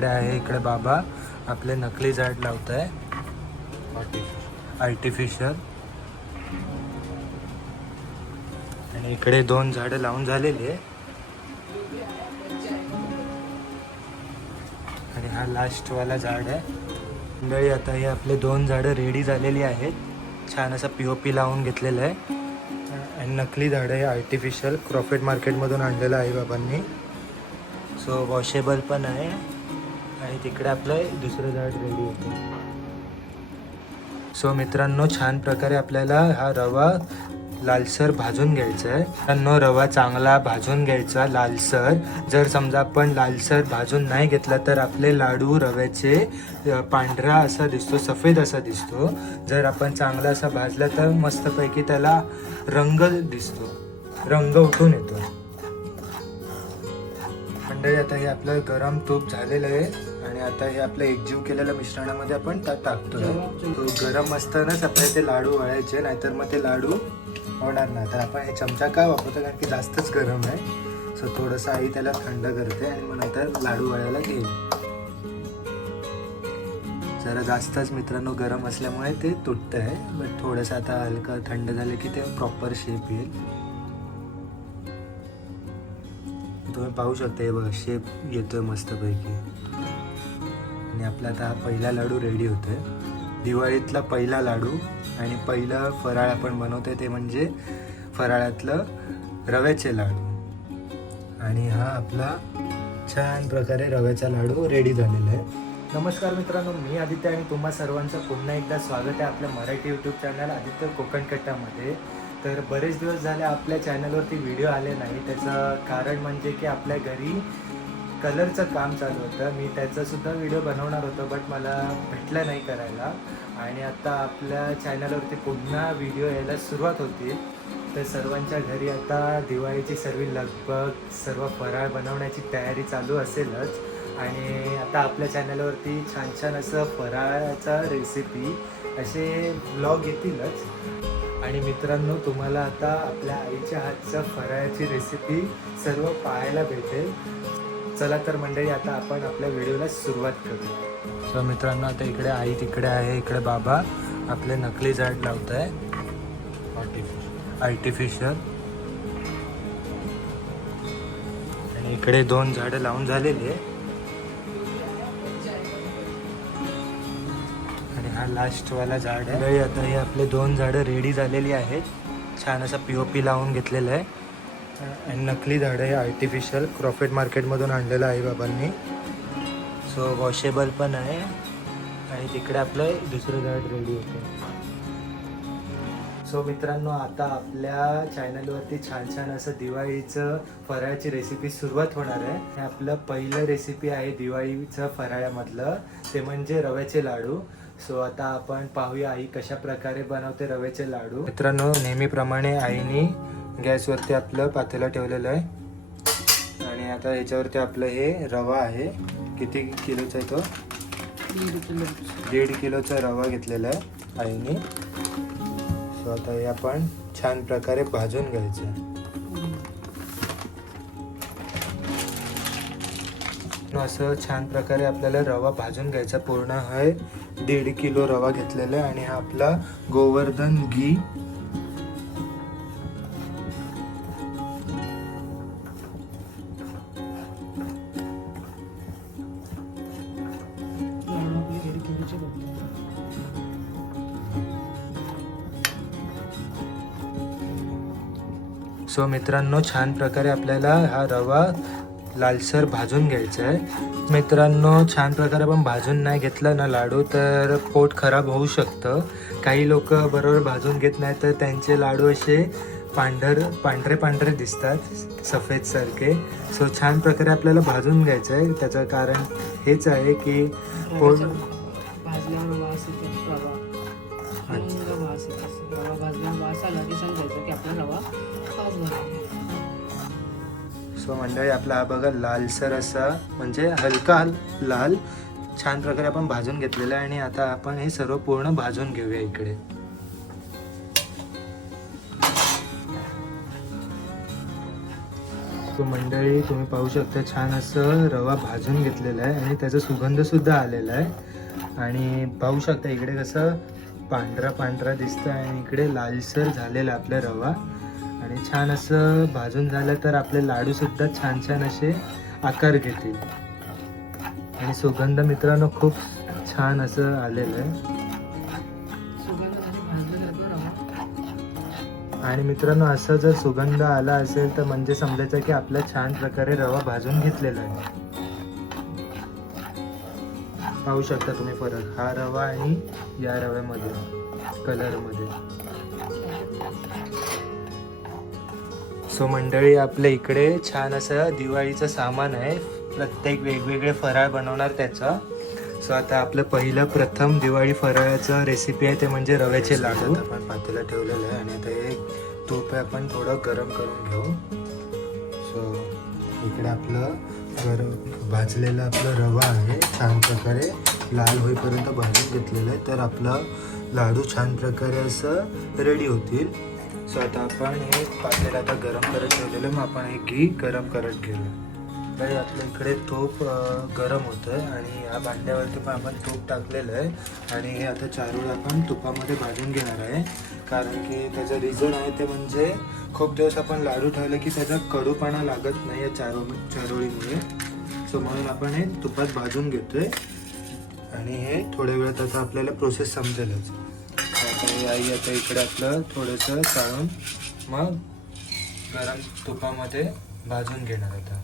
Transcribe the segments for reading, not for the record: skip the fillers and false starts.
इकडे बाबा आपले नकली झाड लावत आहे आर्टिफिशियल. आणि इकडे 2 झाडं लावून झालेली आहे आणि हा लास्ट वाला झाड आहे. मंडळी आता हे आपले 2 झाडं रेडी झालेली आहेत. छान असा POP लावून घेतलेलं आहे आणि नकली झाड आहे आर्टिफिशियल क्रॉफेट मार्केटमधून आणलेलं आहे बाबांनी. सो वॉशेबल पण आहे आणि तिकडे आपलं दुसरं झाड रेडी होतं. सो मित्रांनो, छान प्रकारे आपल्याला हा रवा लालसर भाजून घ्यायचा आहे. मित्रांनो, रवा चांगला भाजून घ्यायचा लालसर. जर समजा आपण लालसर भाजून नाही घेतला तर आपले लाडू रव्याचे पांढरा असा दिसतो, सफेद असा दिसतो. जर आपण चांगला असा भाजला तर मस्तपैकी त्याला रंग दिसतो, रंग उठून येतो. मंडळी, आता हे आपलं गरम तूप झालेलं आहे आणि आता हे आपलं एकजीव केलेल्या मिश्रणामध्ये आपण टाकतोय. तो गरम असतानाच आपल्याला ते लाडू वळायचे, नाहीतर मग ते लाडू होणार नाही. तर आपण हे चमचा का वापरतो कारण की जास्तच गरम आहे. सो थोडंसं आई त्याला थंड करते आणि मग नंतर लाडू वळायला घेईल. जरा जास्तच मित्रांनो गरम असल्यामुळे ते तुटत आहे, बट थोडंसं आता हलकं थंड झालं की ते प्रॉपर शेप येईल. तुम्ही पाहू शकता, हे बघा शेप येतोय मस्तपैकी. आणि आपला आता हा पहिला लाडू रेडी होतोय. दिवाळीतला पहिला लाडू आणि पहिलं फराळ आपण बनवतोय ते म्हणजे फराळातलं रव्याचे लाडू. आणि हा आपला छान प्रकारे रव्याचा लाडू रेडी झालेला आहे. नमस्कार मित्रांनो, मी आदित्य आणि तुम्हा सर्वांचं पुन्हा एकदा स्वागत आहे आपल्या मराठी यूट्यूब चॅनल आदित्य कोकण कट्टामध्ये. तर बरेच दिवस झाले आपल्या चॅनलवरती व्हिडिओ आले नाही. त्याचं कारण म्हणजे की आपल्या घरी कलरचं काम चालू होतं. मी त्याचासुद्धा व्हिडिओ बनवणार होतो, बट मला भेटलं नाही करायला. आणि आता आपल्या चॅनलवरती पुन्हा व्हिडिओ यायला सुरुवात होती. तर सर्वांच्या घरी आता दिवाळीची सर्व लगबग, सर्व फराळ बनवण्याची तयारी चालू असेलच. आणि आता आपल्या चॅनलवरती छान छान असं फराळाचा रेसिपी असे व्लॉग येतीलच. आणि मित्रांनो, तुम्हाला आता आपल्या आईच्या हातच्या फराळाची रेसिपी सर्व पाहायला भेटेल. चला तर मंडळी, आता आपण आपल्या व्हिडिओला सुरुवात करूया. सो मित्रांनो, आता इकडे आई तिकडे आहे, इकडे बाबा आपले नकली झाड लावत आहे आर्टिफिशियल. आणि इकडे 2 झाडं लावून झालेली आहे आणि हा लास्ट वाला झाड आहे. आता हे आपले 2 झाडं रेडी झालेली आहेत. छान असा POP लावून घेतलेलं आहे आणि नकली झाड आहे आर्टिफिशियल क्रॉफेट मार्केटमधून आणलेलं आहे बाबांनी. सो वॉशेबल पण आहे आणि तिकडे आपलं दुसरं झाड रेडी होतं. सो मित्रांनो, आता आपल्या चॅनलवरती छान छान असं दिवाळीचं फराळाची रेसिपी सुरुवात होणार आहे. हे आपलं पहिलं रेसिपी आहे दिवाळीचं फराळामधलं, ते म्हणजे रव्याचे लाडू. सो आता आपण पाहूया आई कशा प्रकारे बनवते रव्याचे लाडू. मित्रांनो, नेहमीप्रमाणे आईने गॅसवरती आपलं पातेलं ठेवलेलं आहे आणि आता याच्यावरती आपलं हे रवा आहे. किती किलोचा आहे तो? 1.5 किलोचा रवा घेतलेला आहे आईने. सो आता हे आपण छान प्रकारे भाजून घ्यायचं. असं छान प्रकारे आपल्याला रवा भाजून घ्यायचा. पूर्ण आहे 1.5 किलो रवा घेतलेला आहे आणि हा आपला गोवर्धन घी. सो मित्रांनो, छान प्रकारे आपल्याला हा रवा लालसर भाजून घ्यायचा आहे. मित्रांनो, छान प्रकारे आपण भाजून नाही घेतला ना लाडू तर पोट खराब होऊ शकतं. काही लोक बरोबर भाजून घेत नाही तर त्यांचे लाडू असे पांढरे पांढरे दिसतात, सफेद सारखे. सो छान प्रकारे आपल्याला भाजून घ्यायचं आहे. त्याचं कारण हेच आहे की पोट सो मंडळी, आपला हा बघा लालसर असा म्हणजे हलका लाल छान प्रकारे आपण भाजून घेतलेला आहे. आणि आता आपण हे सर्व पूर्ण भाजून घेऊया इकडे. तो मंडळी तुम्ही पाहू शकता छान असं रवा भाजून घेतलेला आहे आणि त्याचा सुगंध सुद्धा आलेला आहे. आणि पाहू शकता इकडे कसं पांढरा पांढरा दिसतं आणि इकडे लालसर झालेला आपला रवा. आणि छान असं भाजून झालं तर आपले लाडू सुद्धा छान छान असे आकार घेतील. आणि सुगंध मित्रांनो खूप छान असं आलेलं आहे. आणि मित्रांनो असं जर सुगंध आला असेल तर म्हणजे समजायचं की आपला छान प्रकारे रवा भाजून घेतलेला आहे. पाहू शकता तुम्ही फरक हा रवा आणि या रव्यामध्ये कलरमध्ये. सो मंडळी आपल्या इकडे छान असं दिवाळीचं सामान आहे. प्रत्येक वेगवेगळे फराळ बनवणार त्याचा. सो आता आपलं पहिलं प्रथम दिवाळी फराळाचं रेसिपी आहे ते म्हणजे रव्याचे लाडू. आपण पातेला ठेवलेलं आहे आणि आता हे तूप आहे आपण थोडं गरम करून घेऊ. सो इकडे आपलं भाजलेलं आपलं रवा आहे छान प्रकारे लाल होईपर्यंत भाजून घेतलेलं आहे. तर आपलं लाडू छान प्रकारे असं रेडी होतील. सो आता आपण हे पातेला आता गरम करत ठेवलेलं मग आपण हे घी गरम करत घेऊ. तर आपल्या इकडे तूप गरम होतं आहे आणि या भांड्यावरती पण आपण तूप टाकलेलं आहे. आणि हे आता चारोळी आपण तुपामध्ये भाजून घेणार आहे. कारण की त्याचं रिझन आहे ते म्हणजे खूप दिवस आपण लाडू ठेवले की त्याचा कडूपणा लागत नाही या चारोळीमुळे. सो म्हणून आपण हे तुपात भाजून घेतोय आणि हे थोड्या वेळात आता आपल्याला प्रोसेस समजेलच. आता हे आई आता इकडे आपलं थोडंसं चाळून मग गरम तुपामध्ये भाजून घेणार आता.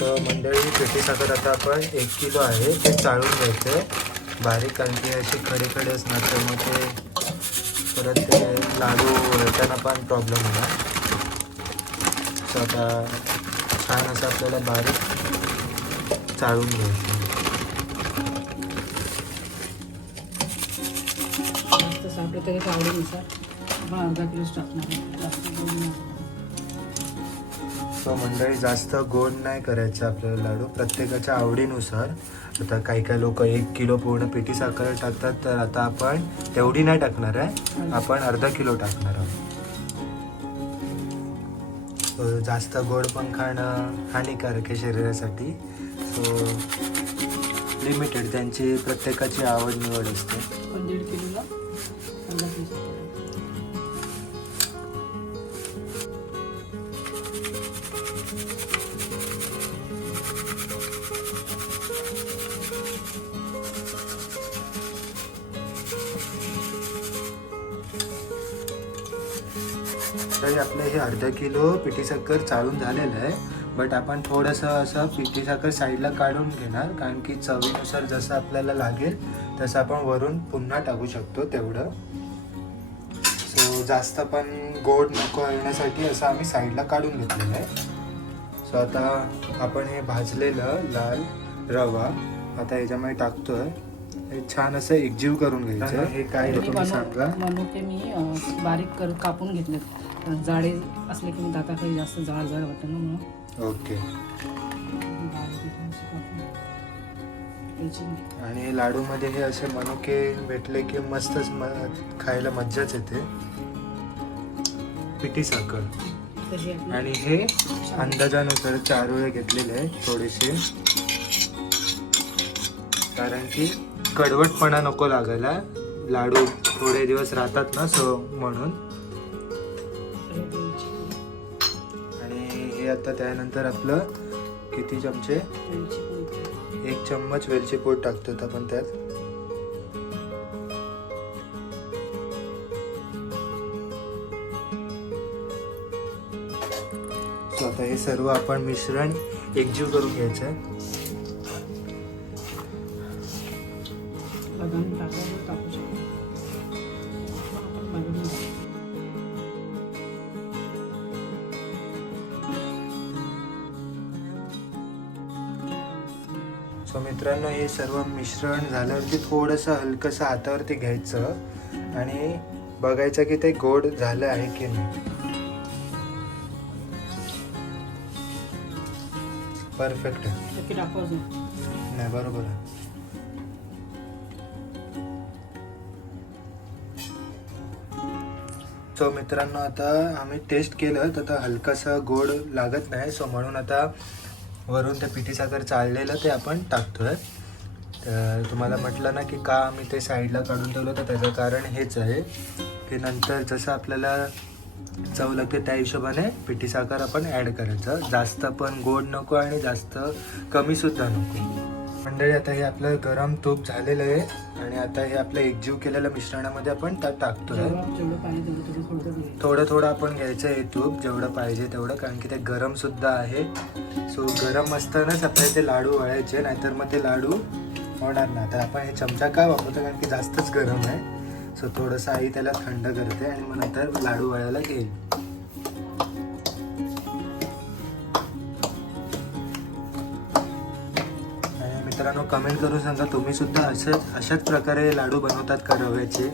तर मंडळी पिठी साखर आता आपण 1 किलो आहे ते चाळून घ्यायचं बारीक. कारण की अशी खडे खडे असणार तर मग ते परत ते लाडू वळताना पण प्रॉब्लेम होणार. तर आता छान असं आपल्याला बारीक चाळून घ्यायचं. सो मंडळी जास्त गोड नाही करायचं आपल्याला लाडू प्रत्येकाच्या आवडीनुसार. आता काही काही लोक 1 किलो पूर्ण पिठी साखर टाकतात तर आता आपण तेवढी नाही टाकणार आहे. आपण अर्धा किलो टाकणार आहोत. सो जास्त गोड पण खाणं हानिकारक आहे शरीरासाठी. सो लिमिटेड त्यांची प्रत्येकाची आवड निवड असते. 1.5 किलोला अर्धा किलो. तरी आपलं हे अर्धा किलो पिठी साखर चाळून झालेलं आहे. बट आपण थोडंसं असं पिठी साखर साईडला काढून घेणार कारण की चवीनुसार जसं आपल्याला लागेल तसं आपण वरून पुन्हा टाकू शकतो तेवढं. सो जास्त पण गोड नको येण्यासाठी असं आम्ही साईडला काढून घेतलेलं आहे. सो आता आपण हे भाजलेलं लाल रवा आता याच्यामध्ये टाकतोय. हे छान असं एकजीव करून घ्यायचं. हे काय तुम्ही सांगा. मनुके मी बारीक कापून घेतले. जाडे असले की दाताखाली जास्त जाड वाटतं ना म्हणून. ओके. आणि लाडूमध्ये हे असे मनुके भेटले की मस्तच खायला मज्जाच येते. पिठी साखर आणि हे अंदाजानुसार चारोळे घेतलेले आहे थोडेसे कारण की कडवटपणा नको लागायला. लाडू थोडे दिवस राहतात ना सो म्हणून. आणि हे आता त्यानंतर आपलं किती चमचे 1 चम्मच वेलची पूड टाकतो आपण त्यात. सो आता हे सर्व आपण मिश्रण एकजीव करून घ्यायचं आहे. सो मित्रांनो हे सर्व मिश्रण झाल्यावरती थोडंसं हलकंसं हातावरती घ्यायचं आणि बघायचं की ते गोड झालं आहे की नाही. परफेक्ट आहे नाही बरोबर आहे. सो मित्रांनो आता आम्ही टेस्ट केलं तर आता हलकासा गोड लागत नाही. सो म्हणून आता वरून ते पिठी साखर चाललेलं ते आपण टाकतोय. तर तुम्हाला म्हटलं ना की का आम्ही ते साईडला काढून ठेवलं, तर त्याचं कारण हेच आहे की नंतर जसं आपल्याला चव लागते त्या हिशोबाने पिठी साखर आपण ॲड करायचं. जास्त पण गोड नको आणि जास्त कमीसुद्धा नको. मंडळी आता हे आपलं गरम तूप झालेलं आहे आणि आता हे आपलं एकजीव केलेल्या मिश्रणामध्ये आपण त्यात टाकतोय. जेवढं पाणी दिलं त्याचं थोडं थोडं थोडं आपण घ्यायचं हे तूप जेवढं पाहिजे तेवढं, कारण की ते गरम सुद्धा आहे. सो गरम असतानाच आपल्याला ते लाडू वळायचे, नाहीतर मग ते लाडू होणार नाही. तर आपण हे चमचा का वापरतो, कारण की जास्तच गरम आहे. सो थोडंसं आई त्याला थंड करते आणि मग नंतर लाडू वळायला घेईल. आणि मित्रांनो कमेंट करून सांगा तुम्ही सुद्धा अशाच प्रकारे लाडू बनवतात का रव्याचे.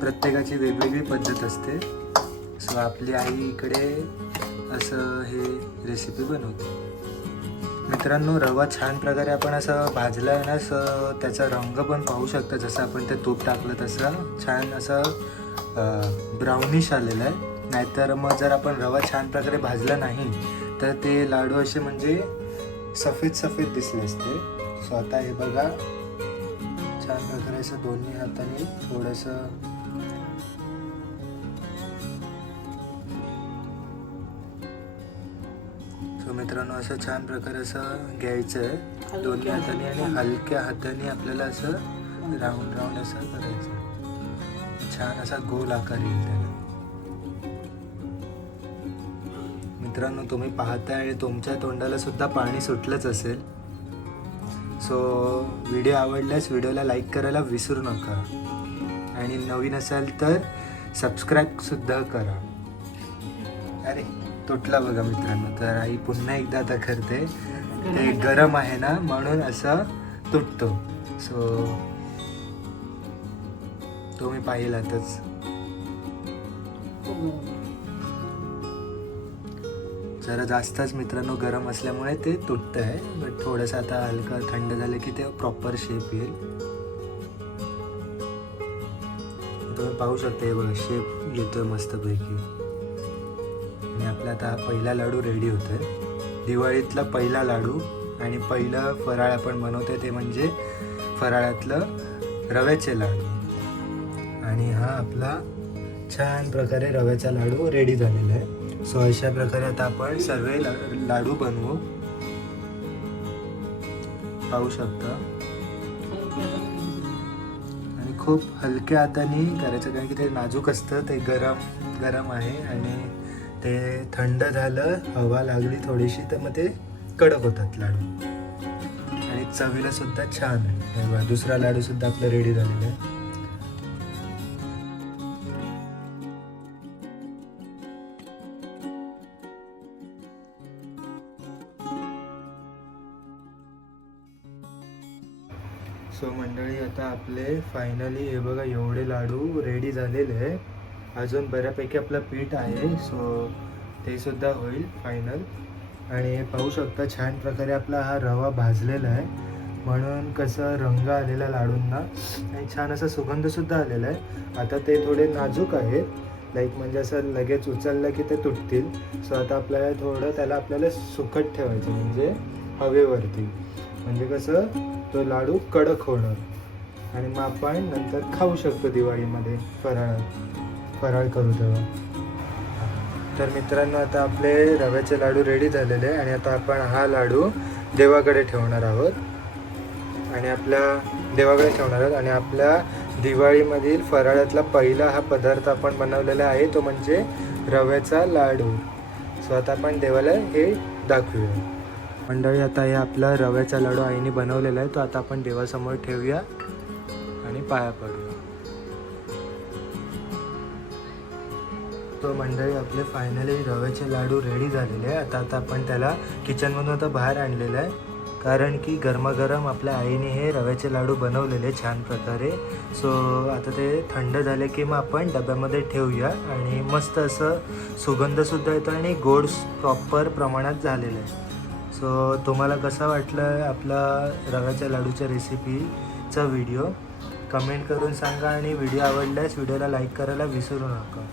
प्रत्येकाची वेगवेगळी पद्धत असते. सो आपली आई इकडे असं हे रेसिपी बनवते. मित्रांनो रवा छान प्रकारे आपण असं भाजला आहे ना, सो त्याचा रंग पण पाहू शकता. जसं आपण ते तूप टाकलं तसं छान असं ब्राउनिश आलेलं आहे. नाहीतर मग जर आपण रवा छान प्रकारे भाजला नाही तर ते लाडू असे म्हणजे सफेद सफेद दिसले असते. सो आता हे बघा छान प्रकारे असं दोन्ही हाताने थोडंसं मित्रांनो असं छान प्रकारे असं घ्यायचं आहे दोन्ही हाताने आणि हलक्या हाताने आपल्याला असं राऊंड राऊंड असं करायचं. छान असा गोल आकार येईल त्याला. मित्रांनो तुम्ही पाहताय आणि तुमच्या तोंडाला सुद्धा पाणी सुटलंच असेल. सो व्हिडिओ आवडल्यास व्हिडिओला लाईक करायला विसरू नका आणि नवीन असाल तर सबस्क्राईब सुद्धा करा. अरे तुटला बघा मित्रांनो. तर आई पुन्हा एकदा आता करते. ते गरम आहे ना म्हणून असं तुटतो. सो तुम्ही पाहिलातच. जरा जास्तच मित्रांनो गरम असल्यामुळे ते तुटतं आहे. बट थोडंसं आता हलकं थंड झालं की ते प्रॉपर शेप येईल. तुम्ही पाहू शकता हे बघा शेप येतोय मस्तपैकी. आणि आपला आता हा पहिला लाडू रेडी होतोय. दिवाळीतला पहिला लाडू आणि पहिलं फराळ आपण बनवतोय ते म्हणजे फराळातलं रव्याचे लाडू. आणि हा आपला छान प्रकारे रव्याचा लाडू रेडी झालेला आहे. सो अशा प्रकारे आता आपण सर्व लाडू बनवू. पाहू शकता. आणि खूप हलक्या हाताने करायचं, कारण की ते नाजूक असतं. ते गरम आहे आणि ते थंड झालं, हवा लागली थोडीशी तर मग ते कडक होतात लाडू. आणि चवीला सुद्धा छान आहे. दुसरा लाडू सुद्धा आपला रेडी झालेला आहे. सो मंडळी आता आपले फायनली हे बघा एवढे लाडू रेडी झालेले आहे. अजून बऱ्यापैकी आपलं पीठ आहे. सो ते सुद्धा होईल फायनल. आणि हे पाहू शकता छान प्रकारे आपला हा रवा भाजलेला आहे म्हणून कसं रंग आलेला लाडूंना आणि छान असा सुगंधसुद्धा आलेला आहे. आता ते थोडे नाजूक आहेत, लाईक म्हणजे असं लगेच उचललं की ते तुटतील. सो आता आपल्याला थोडं त्याला आपल्याला सुकट ठेवायचं म्हणजे हवेवरती, म्हणजे कसं तो लाडू कडक होणार आणि मग आपण नंतर खाऊ शकतो दिवाळीमध्ये फराळ करू तेव्हा. तर मित्रांनो आता आपले रव्याचे लाडू रेडी झालेले आहे आणि आता आपण हा लाडू देवाकडे ठेवणार आहोत आणि आपल्या दिवाळीमधील फराळातला पहिला हा पदार्थ आपण बनवलेला आहे तो म्हणजे रव्याचा लाडू. सो आता आपण देवाला हे दाखवूया. मंडळी आता हे आपला रव्याचा लाडू आईने बनवलेला आहे तो आता आपण देवासमोर ठेवूया आणि पाया पडूया. तो मंडळी आपले फायनली रव्याचे लाडू रेडी झालेले आहे. आता आपण त्याला किचनमधून आता बाहेर आणलेलं आहे, कारण की गरमागरम आपल्या आईने हे रव्याचे लाडू बनवलेले छान प्रकारे. सो आता ते थंड झाले की मग आपण डब्यामध्ये ठेवूया आणि मस्त असं सुगंधसुद्धा येतो आणि गोड प्रॉपर प्रमाणात झालेलं आहे. सो तुम्हाला कसा वाटलं आपला रव्याच्या लाडूच्या रेसिपीचा व्हिडिओ कमेंट करून सांगा आणि व्हिडिओ आवडल्यास व्हिडिओला लाईक करायला विसरू नका.